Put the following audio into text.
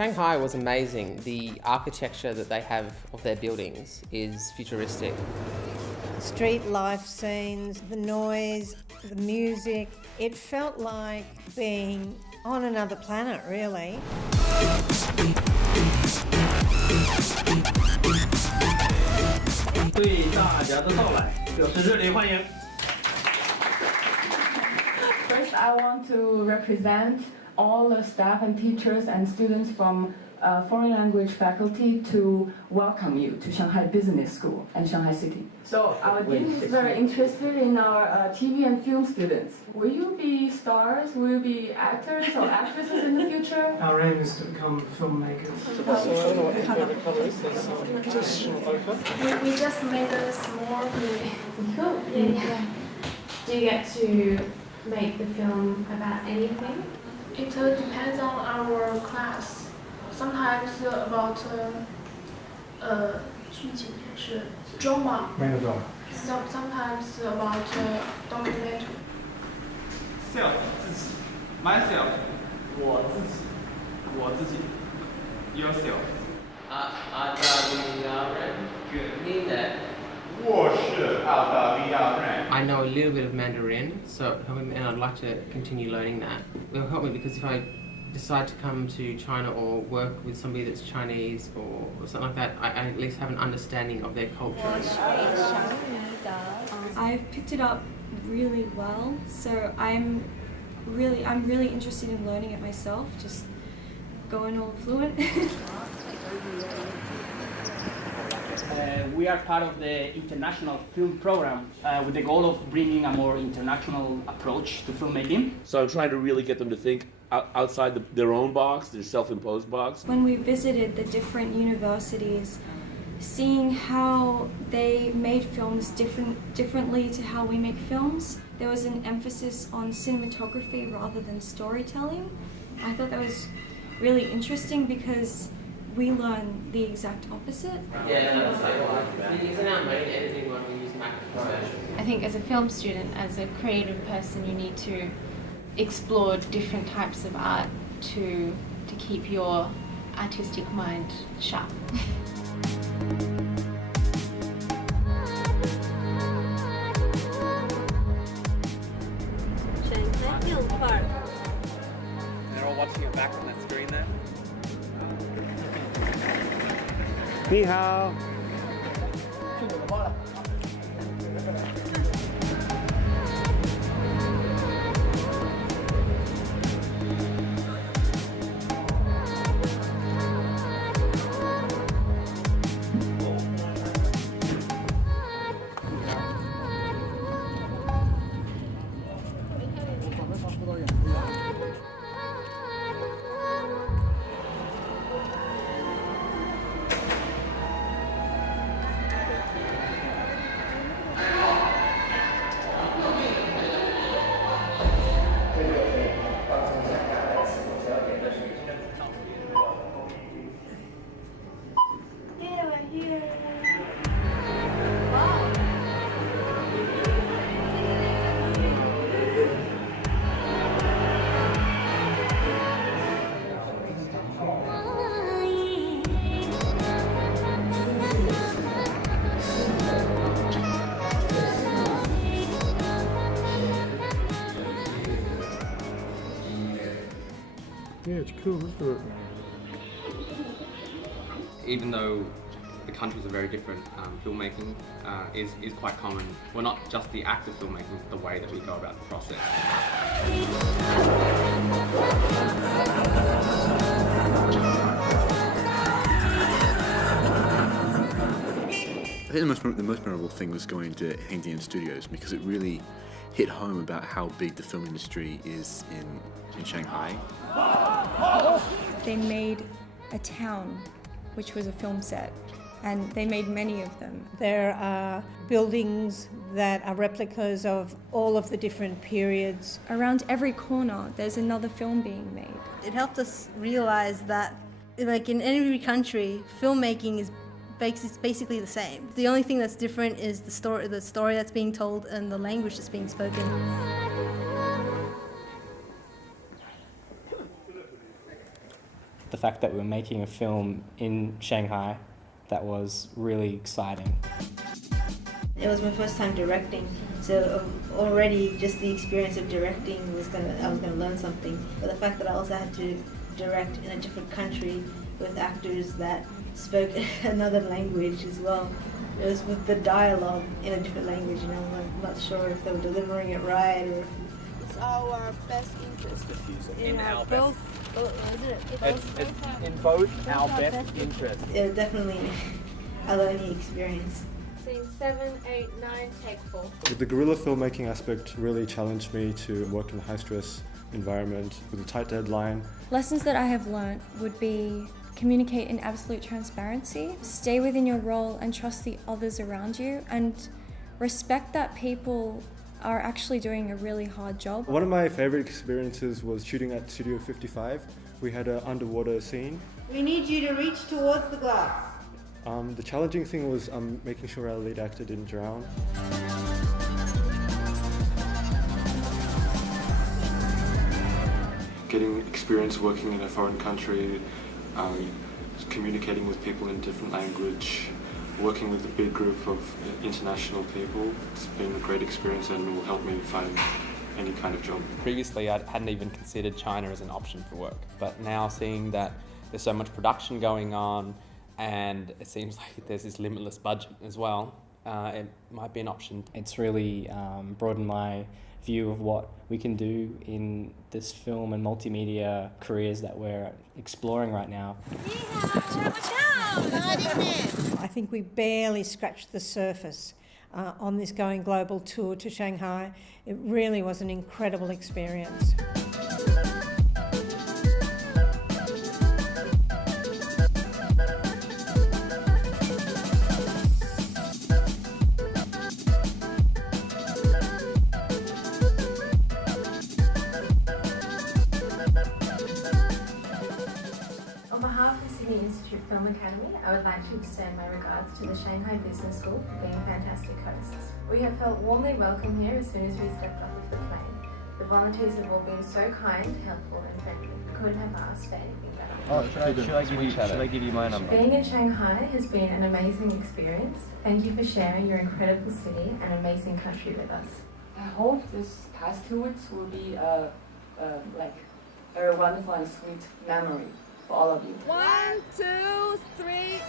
Shanghai was amazing. The architecture that they have of their buildings is futuristic. Street life scenes, the noise, the music, it felt like being on another planet, really. 对大家的到来表示热烈欢迎。 First, I want to represent all the staff and teachers and students from foreign language faculty to welcome you to Shanghai Business School and Shanghai City. So our dean is very interested in our TV and film students. Will you be stars? Will you be actors or actresses in the future? Our aim is to become filmmakers. We just made a small movie. Cool. Yeah. Do you get to make the film about anything? It depends on our class. Sometimes about 剧情片是 drama. Sometimes about documentary. Self 自己 myself 我自己 yourself 澳大利亚人 你呢 我是澳大利亚人 I know a little bit of Mandarin, and I'd like to continue learning that. It'll help me because if I decide to come to China or work with somebody that's Chinese or something like that, I at least have an understanding of their culture. I've picked it up really well, so I'm really interested in learning it myself, just going all fluent. We are part of the international film program with the goal of bringing a more international approach to filmmaking. So I'm trying to really get them to think outside their own box, their self-imposed box. When we visited the different universities, seeing how they made films differently to how we make films, there was an emphasis on cinematography rather than storytelling. I thought that was really interesting because we learn the exact opposite. Yeah, that's like using our main editing when we use Mac Pro. I think as a film student, as a creative person, you need to explore different types of art to keep your artistic mind sharp. They're all watching it back on that screen there 你好。Yeah, it's cool, isn't it? Even though the countries are very different, filmmaking is quite common. Well, not just the act of filmmaking, but the way that we go about the process. I think the most memorable thing was going to Hengdian Studios because it really hit home about how big the film industry is in Shanghai. They made a town, which was a film set, and they made many of them. There are buildings that are replicas of all of the different periods. Around every corner, there's another film being made. It helped us realize that, like in every country, filmmaking is basically the same. The only thing that's different is the story that's being told and the language that's being spoken. The fact that we were making a film in Shanghai, that was really exciting. It was my first time directing, so already just the experience of directing I was gonna learn something. But the fact that I also had to direct in a different country with actors that spoke another language as well. It was with the dialogue in a different language, I'm not sure if they were delivering it right or... It's our best interest. In our best. It's in both our best interest. It was definitely a learning experience. Scene 7, 8, 9, take 4. The guerrilla filmmaking aspect really challenged me to work in a high-stress environment with a tight deadline. Lessons that I have learnt would be communicate in absolute transparency, stay within your role and trust the others around you, and respect that people are actually doing a really hard job. One of my favorite experiences was shooting at Studio 55. We had an underwater scene. We need you to reach towards the glass. The challenging thing was making sure our lead actor didn't drown. Getting experience working in a foreign country, communicating with people in a different language, working with a big group of international people, it's been a great experience and will help me find any kind of job. Previously, I hadn't even considered China as an option for work, but now seeing that there's so much production going on and it seems like there's this limitless budget as well, it might be an option. It's really broadened my view of what we can do in this film and multimedia careers that we're exploring right now. I think we barely scratched the surface on this Going Global tour to Shanghai. It really was an incredible experience. On behalf of the Sydney Institute Film Academy, I would like to extend my regards to the Shanghai Business School for being fantastic hosts. We have felt warmly welcome here as soon as we stepped off of the plane. The volunteers have all been so kind, helpful and friendly. Couldn't have asked for anything better. Oh, should I give you my number? Being in Shanghai has been an amazing experience. Thank you for sharing your incredible city and amazing country with us. I hope this past 2 weeks will be a very wonderful and sweet memory for all of you. 1, 2, 3.